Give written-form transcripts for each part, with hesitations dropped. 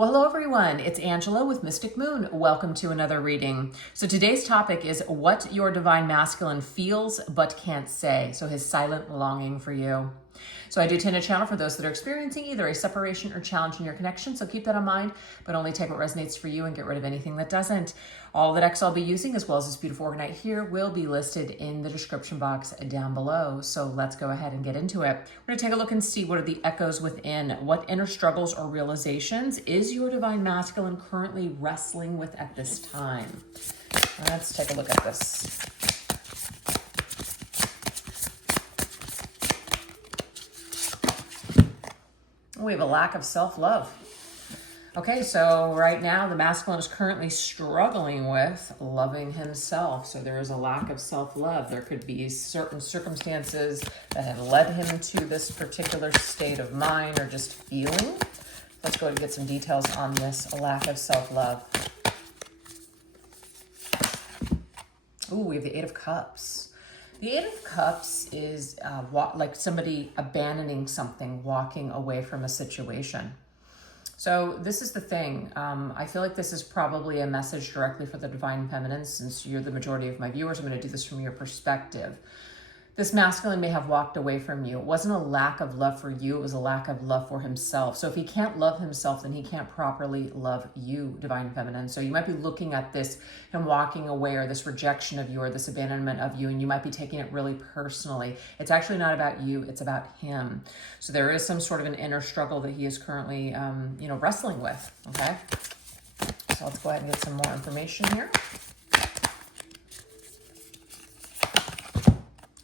Well, hello everyone. It's Angela with Mystic Moon. Welcome to another reading. So today's topic is what your divine masculine feels but can't say. So his silent longing for you. So I do tend to channel for those that are experiencing either a separation or challenge in your connection. So keep that in mind, but only take what resonates for you and get rid of anything that doesn't. All the decks I'll be using, as well as this beautiful organite here, will be listed in the description box down below. So let's go ahead and get into it. We're going to take a look and see what are the echoes within. What inner struggles or realizations is your divine masculine currently wrestling with at this time? Let's take a look at this. We have a lack of self-love. Okay, so right now the masculine is currently struggling with loving himself. So there is a lack of self-love. There could be certain circumstances that have led him to this particular state of mind or just feeling. Let's go and get some details on this lack of self-love. Ooh, we have the Eight of Cups. The Eight of Cups is like somebody abandoning something, walking away from a situation. So this is the thing. I feel like this is probably a message directly for the Divine Feminine. Since you're the majority of my viewers, I'm going to do this from your perspective. This masculine may have walked away from you. It wasn't a lack of love for you. It was a lack of love for himself. So if he can't love himself, then he can't properly love you, Divine Feminine. So you might be looking at this, him walking away, or this rejection of you, or this abandonment of you, and you might be taking it really personally. It's actually not about you. It's about him. So there is some sort of an inner struggle that he is currently, wrestling with, okay? So let's go ahead and get some more information here.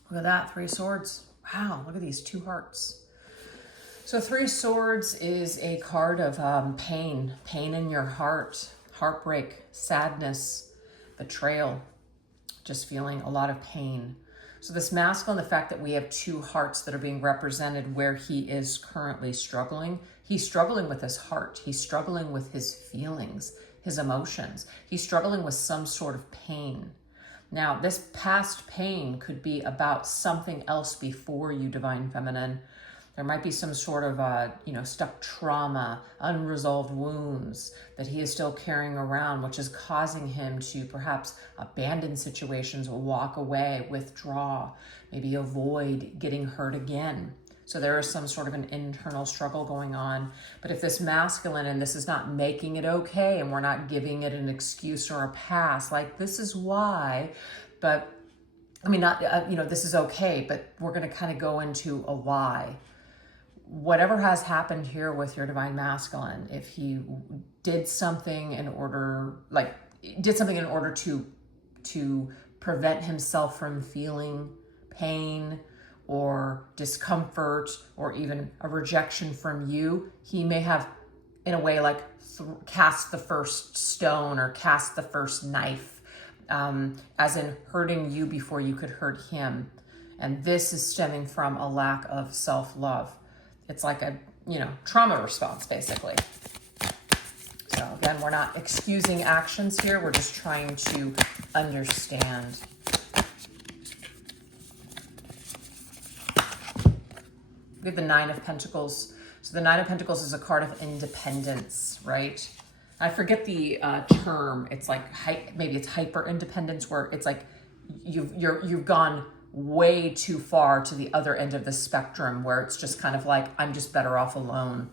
Look at that, Three Swords. Wow, look at these two hearts. So Three Swords is a card of pain in your heart, heartbreak, sadness, betrayal, just feeling a lot of pain. So this masculine, the fact that we have two hearts that are being represented where he is currently struggling, he's struggling with his heart. He's struggling with his feelings, his emotions. He's struggling with some sort of pain. Now, this past pain could be about something else before you, Divine Feminine. There might be some sort of, stuck trauma, unresolved wounds that he is still carrying around, which is causing him to perhaps abandon situations, walk away, withdraw, maybe avoid getting hurt again. So there is some sort of an internal struggle going on. But if this masculine, and this is not making it okay, and we're not giving it an excuse or a pass, like this is why, but I mean, not, this is okay, but we're going to kind of go into a why. Whatever has happened here with your divine masculine, if he did something in order, to prevent himself from feeling pain or discomfort or even a rejection from you, he may have, in a way, like cast the first stone or cast the first knife, as in hurting you before you could hurt him. And this is stemming from a lack of self-love. It's like a, trauma response, basically. So again, we're not excusing actions here. We're just trying to understand. We have the Nine of Pentacles. So the Nine of Pentacles is a card of independence, right? I forget the term. It's like, maybe it's hyper independence, where it's like you've gone way too far to the other end of the spectrum, where it's just kind of like, I'm just better off alone.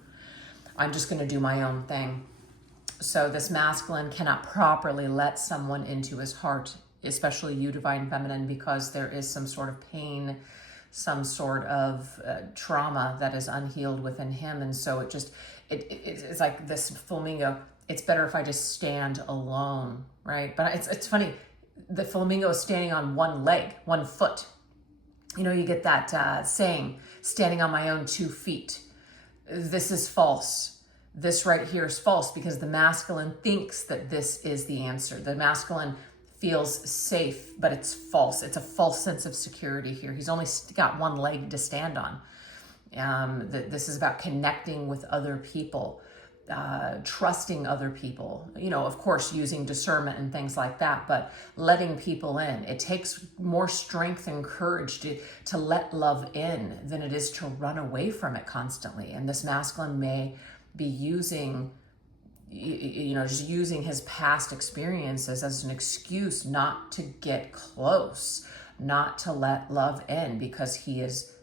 I'm just going to do my own thing. So this masculine cannot properly let someone into his heart, especially you, Divine Feminine, because there is some sort of pain, some sort of trauma that is unhealed within him. And so it's like this flamingo. It's better if I just stand alone, right? But it's funny. The flamingo is standing on one leg, one foot. You get that saying, standing on my own 2 feet. This is false. This right here is false, because the masculine thinks that this is the answer. The masculine feels safe, but it's false. It's a false sense of security here. He's only got one leg to stand on. This is about connecting with other people, trusting other people, of course, using discernment and things like that, but letting people in. It takes more strength and courage to let love in than it is to run away from it constantly. And this masculine may be using just using his past experiences as an excuse not to get close, not to let love in, because he is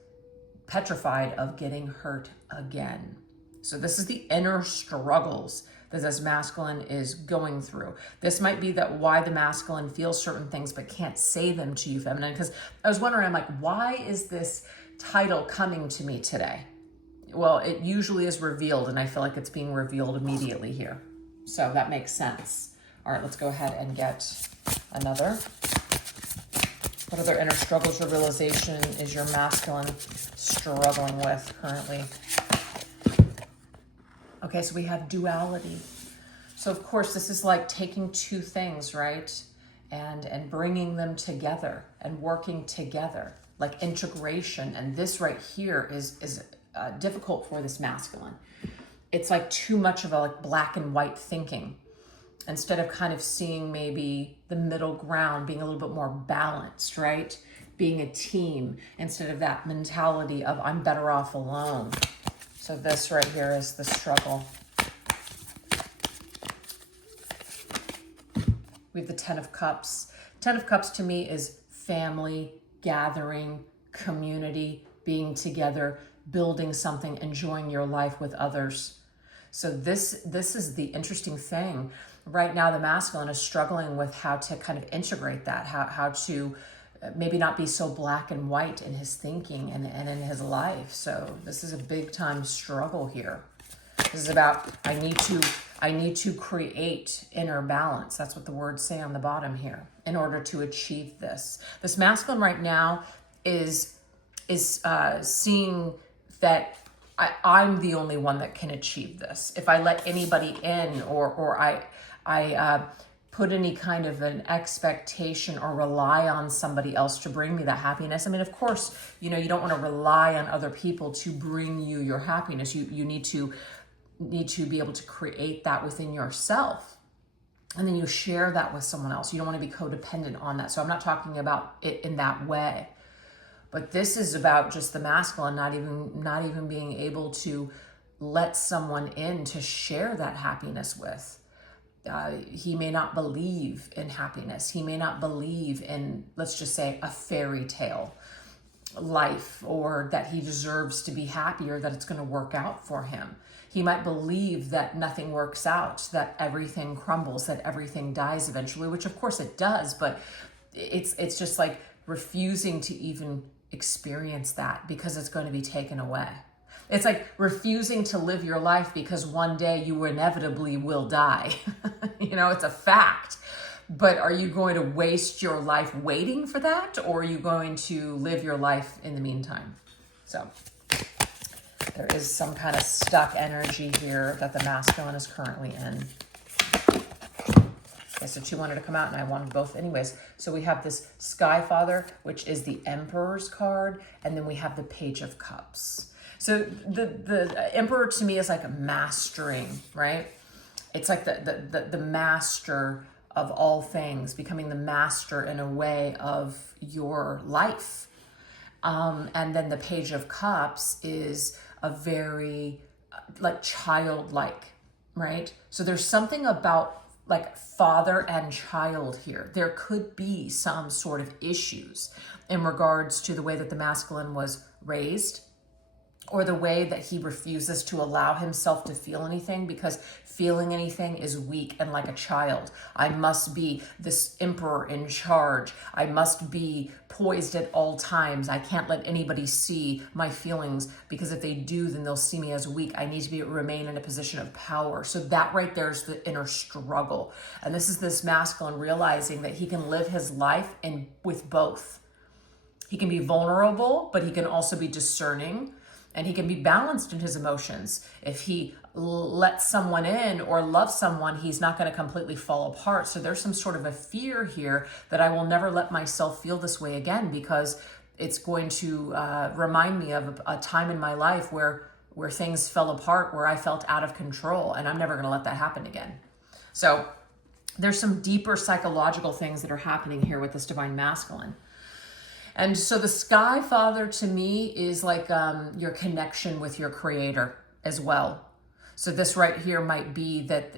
petrified of getting hurt again. So this is the inner struggles that this masculine is going through. This might be that why the masculine feels certain things but can't say them to you, feminine. Because I was wondering, I'm like, why is this title coming to me today? Well, it usually is revealed, and I feel like it's being revealed immediately here. So that makes sense. All right, let's go ahead and get another. What other inner struggles or realization is your masculine struggling with currently? Okay, so we have duality. So of course, this is like taking two things, right? And bringing them together and working together, like integration. And this right here is difficult for this masculine. It's like too much of a like black and white thinking, instead of kind of seeing maybe the middle ground, being a little bit more balanced, right? Being a team instead of that mentality of I'm better off alone. So this right here is the struggle. We have the 10 of Cups. 10 of Cups to me is family, gathering, community, being together, building something, enjoying your life with others. So this is the interesting thing. Right now, the masculine is struggling with how to kind of integrate that, how to maybe not be so black and white in his thinking and in his life. So this is a big time struggle here. This is about, I need to create inner balance. That's what the words say on the bottom here in order to achieve this. This masculine right now is seeing that I'm the only one that can achieve this. If I let anybody in or I put any kind of an expectation or rely on somebody else to bring me that happiness. I mean, of course, you don't want to rely on other people to bring you your happiness. You need to be able to create that within yourself. And then you share that with someone else. You don't want to be codependent on that. So I'm not talking about it in that way. But this is about just the masculine not even being able to let someone in to share that happiness with. He may not believe in happiness. He may not believe in, let's just say, a fairy tale life, or that he deserves to be happy, or that it's going to work out for him. He might believe that nothing works out, that everything crumbles, that everything dies eventually, which of course it does, but it's just like refusing to even experience that because it's going to be taken away. It's like refusing to live your life because one day you inevitably will die. It's a fact. But are you going to waste your life waiting for that, or are you going to live your life in the meantime? So there is some kind of stuck energy here that the masculine is currently in. Okay, so two wanted to come out and I wanted both anyways. So we have this Sky Father, which is the Emperor's card, and then we have the Page of Cups. So the Emperor to me is like a mastering, right? It's like the master of all things, becoming the master in a way of your life. And then the Page of Cups is a very like childlike, right? So there's something about like father and child here. There could be some sort of issues in regards to the way that the masculine was raised, or the way that he refuses to allow himself to feel anything, because feeling anything is weak and like a child. I must be this emperor in charge. I must be poised at all times. I can't let anybody see my feelings, because if they do, then they'll see me as weak. I need to remain in a position of power. So that right there is the inner struggle. And this is this masculine realizing that he can live his life with both. He can be vulnerable, but he can also be discerning. And he can be balanced in his emotions. If he lets someone in or loves someone, he's not going to completely fall apart. So there's some sort of a fear here that I will never let myself feel this way again, because it's going to remind me of a time in my life where things fell apart, where I felt out of control, and I'm never going to let that happen again. So there's some deeper psychological things that are happening here with this divine masculine. And so the Sky Father to me is like your connection with your creator as well. So this right here might be that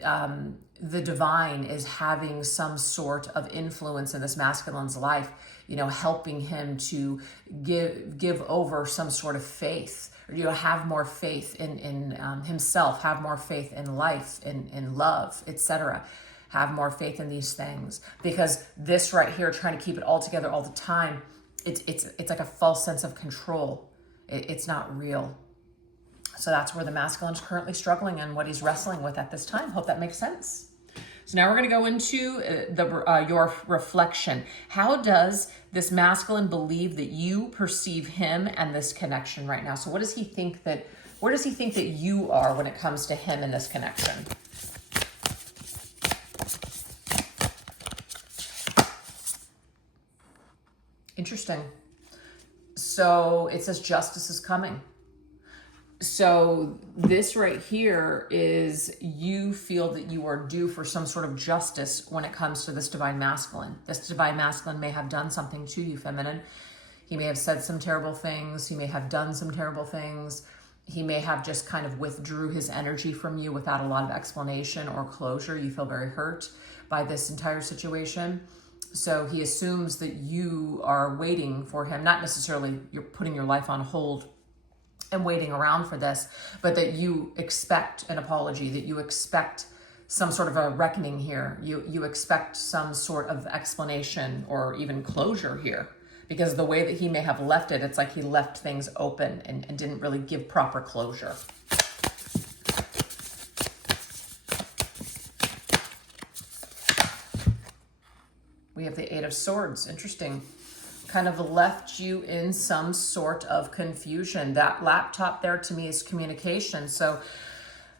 the divine is having some sort of influence in this masculine's life, you know, helping him to give over some sort of faith, or, you know, have more faith in himself, have more faith in life, in love, etc. Have more faith in these things, because this right here, trying to keep it all together all the time, it's like a false sense of control. It's not real. So that's where the masculine is currently struggling and what he's wrestling with at this time. Hope that makes sense. So now we're going to go into your reflection. How does this masculine believe that you perceive him and this connection right now? So what does he think that, where does he think that you are when it comes to him and this connection? Interesting. So it says justice is coming. So this right here is you feel that you are due for some sort of justice when it comes to this divine masculine. This divine masculine may have done something to you, feminine. He may have said some terrible things. He may have done some terrible things. He may have just kind of withdrew his energy from you without a lot of explanation or closure. You feel very hurt by this entire situation. So he assumes that you are waiting for him, not necessarily you're putting your life on hold and waiting around for this, but that you expect an apology, that you expect some sort of a reckoning here. You expect some sort of explanation or even closure here, because the way that he may have left it, it's like he left things open and didn't really give proper closure. We have the Eight of Swords. Interesting. Kind of left you in some sort of confusion. That laptop there to me is communication. So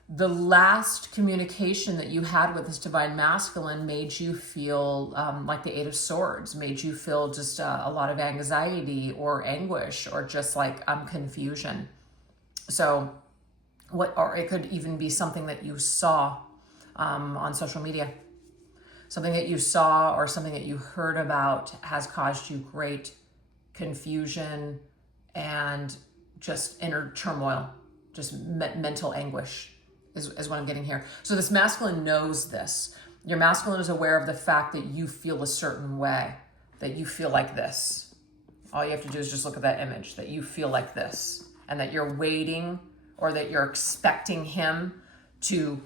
the last communication that you had with this divine masculine made you feel like the Eight of Swords, made you feel just a lot of anxiety or anguish or just like confusion. So or it could even be something that you saw on social media. Something that you saw or something that you heard about has caused you great confusion and just inner turmoil, just mental anguish is what I'm getting here. So this masculine knows this. Your masculine is aware of the fact that you feel a certain way, that you feel like this. All you have to do is just look at that image, that you feel like this, and that you're waiting or that you're expecting him to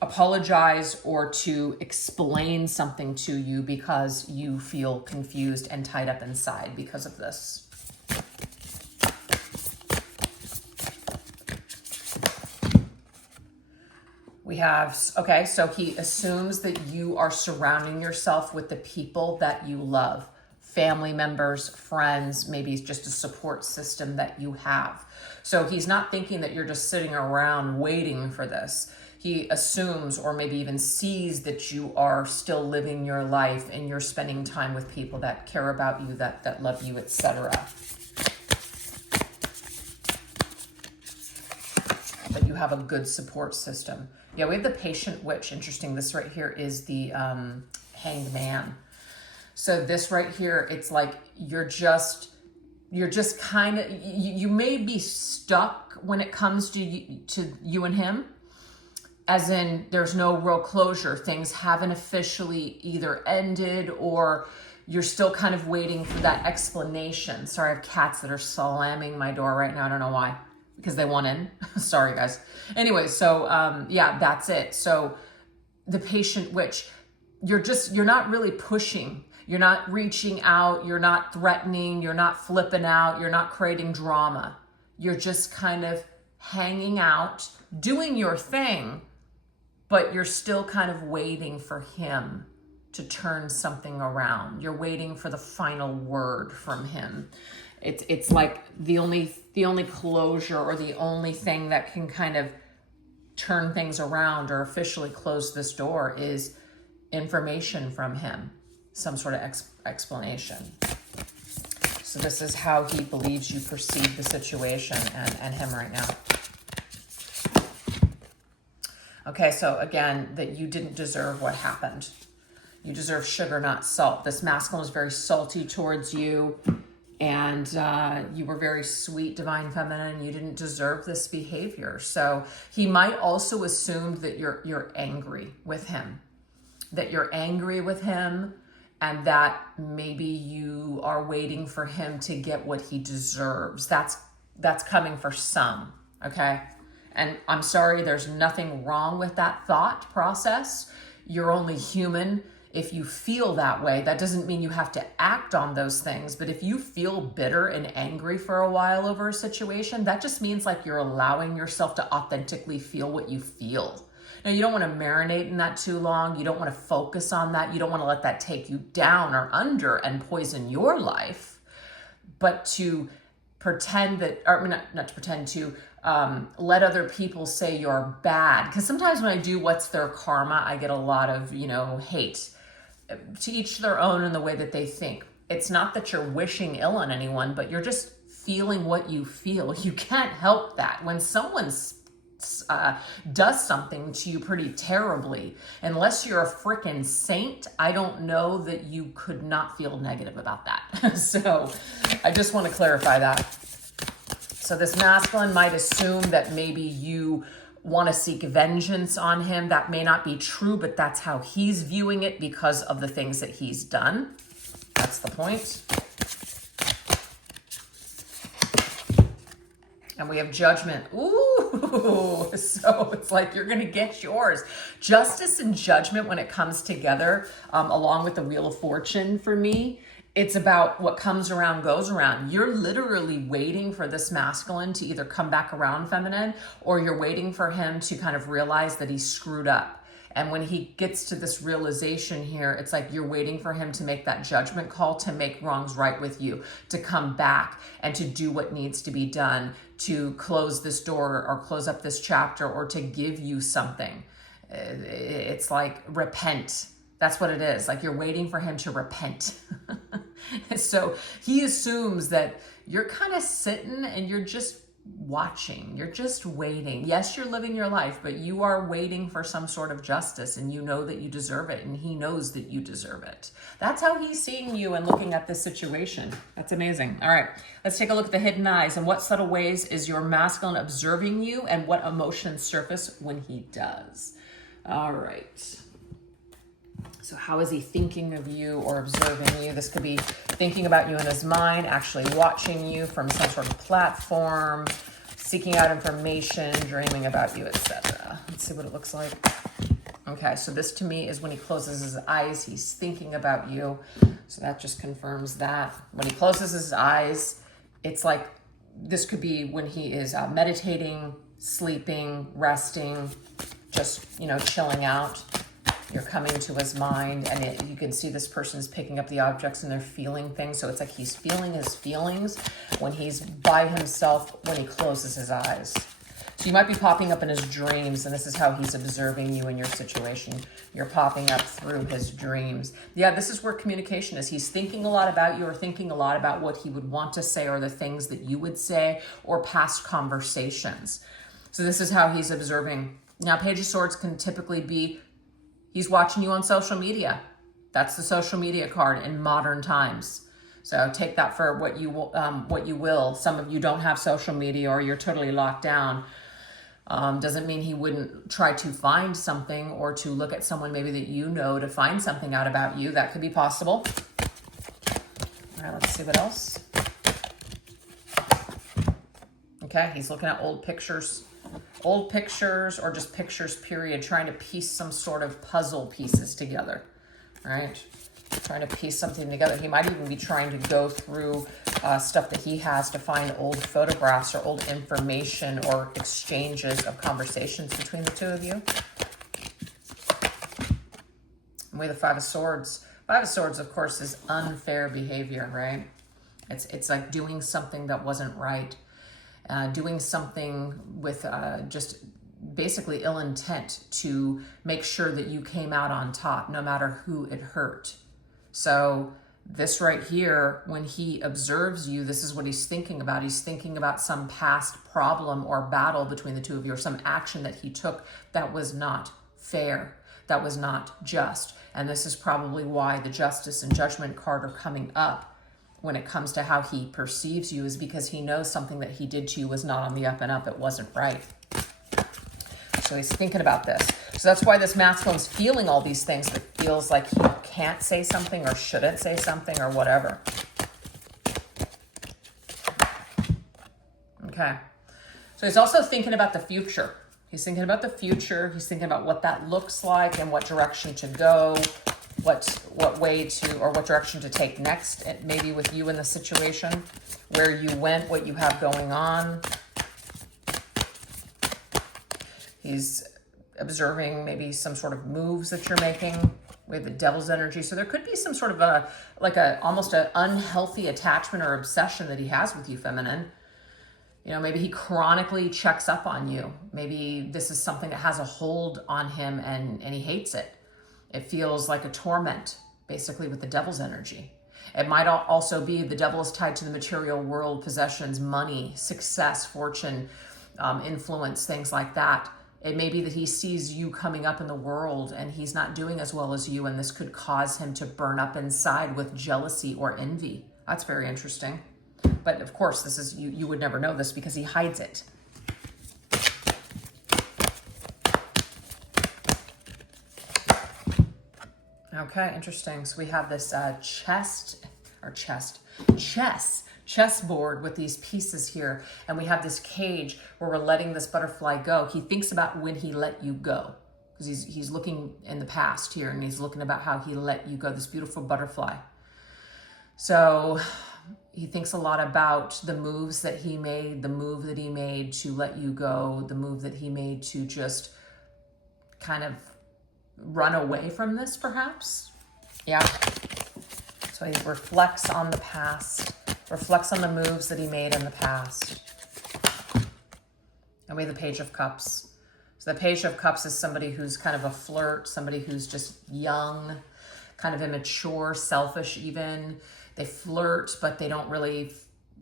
apologize or to explain something to you because you feel confused and tied up inside because of this. We have, okay, so he assumes that you are surrounding yourself with the people that you love. Family members, friends, maybe just a support system that you have. So he's not thinking that you're just sitting around waiting for this. He assumes or maybe even sees that you are still living your life and you're spending time with people that care about you, that love you, etc. That you have a good support system. Yeah, we have the patient witch. Interesting. This right here is the hanged man. So this right here, it's like you're just kind of, you may be stuck when it comes to you and him. As in, there's no real closure. Things haven't officially either ended or you're still kind of waiting for that explanation. Sorry, I have cats that are slamming my door right now. I don't know why, because they want in. Sorry, guys. Anyway, so yeah, that's it. So the patient witch, you're not really pushing. You're not reaching out. You're not threatening. You're not flipping out. You're not creating drama. You're just kind of hanging out, doing your thing, but you're still kind of waiting for him to turn something around. You're waiting for the final word from him. It's like the only closure or the only thing that can kind of turn things around or officially close this door is information from him, some sort of explanation. So this is how he believes you perceive the situation and him right now. Okay, so again, that you didn't deserve what happened. You deserve sugar, not salt. This masculine is very salty towards you, and you were very sweet, divine feminine. You didn't deserve this behavior. So he might also assume that you're angry with him, and that maybe you are waiting for him to get what he deserves. That's coming for some, okay? And I'm sorry, there's nothing wrong with that thought process. You're only human. If you feel that way, that doesn't mean you have to act on those things. But if you feel bitter and angry for a while over a situation, that just means like you're allowing yourself to authentically feel what you feel. Now, you don't want to marinate in that too long. You don't want to focus on that. You don't want to let that take you down or under and poison your life. But to pretend that, or not to pretend, to let other people say you're bad. Because sometimes when I do what's their karma, I get a lot of, hate. To each their own in the way that they think. It's not that you're wishing ill on anyone, but you're just feeling what you feel. You can't help that. When someone does something to you pretty terribly, unless you're a freaking saint, I don't know that you could not feel negative about that. So I just want to clarify that. So this masculine might assume that maybe you want to seek vengeance on him. That may not be true, but that's how he's viewing it because of the things that he's done. That's the point. And we have judgment. Ooh, so it's like you're going to get yours. Justice and judgment, when it comes together, along with the Wheel of Fortune for me, it's about what comes around goes around. You're literally waiting for this masculine to either come back around, feminine, or you're waiting for him to kind of realize that he's screwed up. And when he gets to this realization here, it's like you're waiting for him to make that judgment call, to make wrongs right with you, to come back and to do what needs to be done, to close this door or close up this chapter, or to give you something. It's like repent. That's what it is. Like you're waiting for him to repent. So he assumes that you're kind of sitting and you're just watching. You're just waiting. Yes, you're living your life, but you are waiting for some sort of justice, and you know that you deserve it, and he knows that you deserve it. That's how he's seeing you and looking at this situation. That's amazing. All right, let's take a look at the hidden eyes. And what subtle ways is your masculine observing you, and what emotions surface when he does? All right. So how is he thinking of you or observing you? This could be thinking about you in his mind, actually watching you from some sort of platform, seeking out information, dreaming about you, etc. Let's see what it looks like. Okay, so this to me is when he closes his eyes, he's thinking about you. So that just confirms that. When he closes his eyes, it's like this could be when he is meditating, sleeping, resting, just, chilling out. You're coming to his mind, and you can see this person is picking up the objects and they're feeling things. So it's like he's feeling his feelings when he's by himself, when he closes his eyes. So you might be popping up in his dreams, and this is how he's observing you in your situation. You're popping up through his dreams. Yeah, this is where communication is. He's thinking a lot about you, or thinking a lot about what he would want to say, or the things that you would say, or past conversations. So this is how he's observing. Now, Page of Swords can typically be he's watching you on social media. That's the social media card in modern times. So take that for what you will. Some of you don't have social media, or you're totally locked down. Doesn't mean he wouldn't try to find something, or to look at someone maybe that you know to find something out about you. That could be possible. All right, let's see what else. Okay, he's looking at old pictures, or just pictures, period, trying to piece some sort of puzzle pieces together, right? Trying to piece something together. He might even be trying to go through stuff that he has to find old photographs or old information or exchanges of conversations between the two of you. And we have the Five of Swords. Five of Swords, of course, is unfair behavior, right? It's like doing something that wasn't right. Doing something with just basically ill intent to make sure that you came out on top, no matter who it hurt. So this right here, when he observes you, this is what he's thinking about. He's thinking about some past problem or battle between the two of you, or some action that he took that was not fair, that was not just. And this is probably why the Justice and Judgment card are coming up. when it comes to how he perceives you is because he knows something that he did to you was not on the up and up. It wasn't right. So he's thinking about this. So that's why this masculine's feeling all these things, that feels like he can't say something or shouldn't say something or whatever. Okay. So he's also thinking about the future. He's thinking about the future. He's thinking about what that looks like and what direction to go, what way to, or what direction to take next, maybe with you in the situation, where you went, what you have going on. He's observing maybe some sort of moves that you're making with the devil's energy. So there could be some sort of almost an unhealthy attachment or obsession that he has with you, feminine. You know, maybe he chronically checks up on you. Maybe this is something that has a hold on him and he hates it. It feels like a torment, basically, with the devil's energy. It might also be the devil is tied to the material world, possessions, money, success, fortune, influence, things like that. It may be that he sees you coming up in the world and he's not doing as well as you, and this could cause him to burn up inside with jealousy or envy. That's very interesting. But of course, this is you would never know this because he hides it. Okay, interesting. So we have this chessboard with these pieces here, and we have this cage where we're letting this butterfly go. He thinks about when he let you go, because he's looking in the past here, and he's looking about how he let you go, this beautiful butterfly. So he thinks a lot about the moves that he made, the move that he made to let you go, the move that he made to just kind of run away from this, perhaps. Yeah. So he reflects on the past, reflects on the moves that he made in the past. And we have the Page of Cups. So the Page of Cups is somebody who's kind of a flirt, somebody who's just young, kind of immature, selfish even. They flirt, but they don't really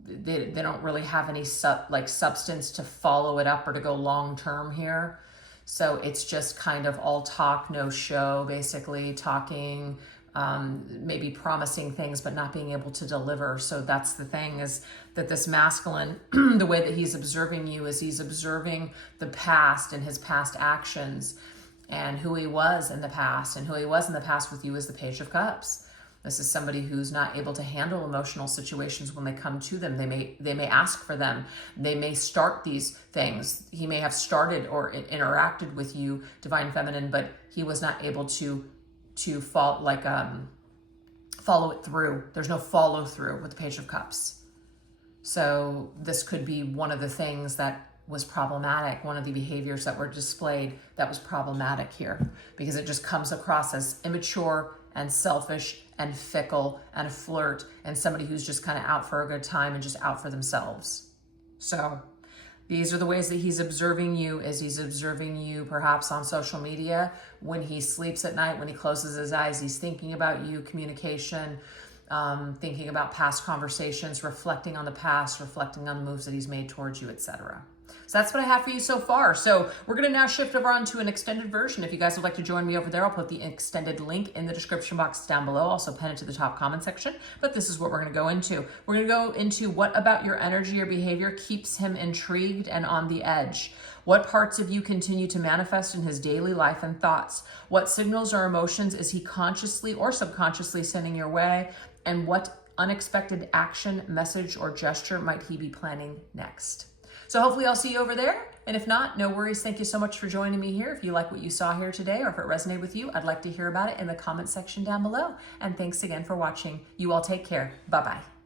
have any substance to follow it up or to go long term here. So it's just kind of all talk, no show, basically talking, maybe promising things, but not being able to deliver. So that's the thing, is that this masculine, the way that he's observing you is he's observing the past and his past actions and who he was in the past. And who he was in the past with you is the Page of Cups. This is somebody who's not able to handle emotional situations when they come to them. They may ask for them. They may start these things. He may have started or interacted with you, Divine Feminine, but he was not able to follow it through. There's no follow through with the Page of Cups. So this could be one of the things that was problematic, one of the behaviors that were displayed that was problematic here, because it just comes across as immature and selfish and fickle and a flirt and somebody who's just kind of out for a good time and just out for themselves. So these are the ways that he's observing you, as he's observing you perhaps on social media. When he sleeps at night, when he closes his eyes, he's thinking about you, communication, thinking about past conversations, reflecting on the past, reflecting on the moves that he's made towards you, etc. So that's what I have for you so far. So we're going to now shift over onto an extended version. If you guys would like to join me over there, I'll put the extended link in the description box down below. Also pin it to the top comment section. But this is what we're going to go into. We're going to go into what about your energy or behavior keeps him intrigued and on the edge. What parts of you continue to manifest in his daily life and thoughts? What signals or emotions is he consciously or subconsciously sending your way? And what unexpected action, message, or gesture might he be planning next? So hopefully I'll see you over there. And if not, no worries. Thank you so much for joining me here. If you like what you saw here today, or if it resonated with you, I'd like to hear about it in the comment section down below. And thanks again for watching. You all take care. Bye-bye.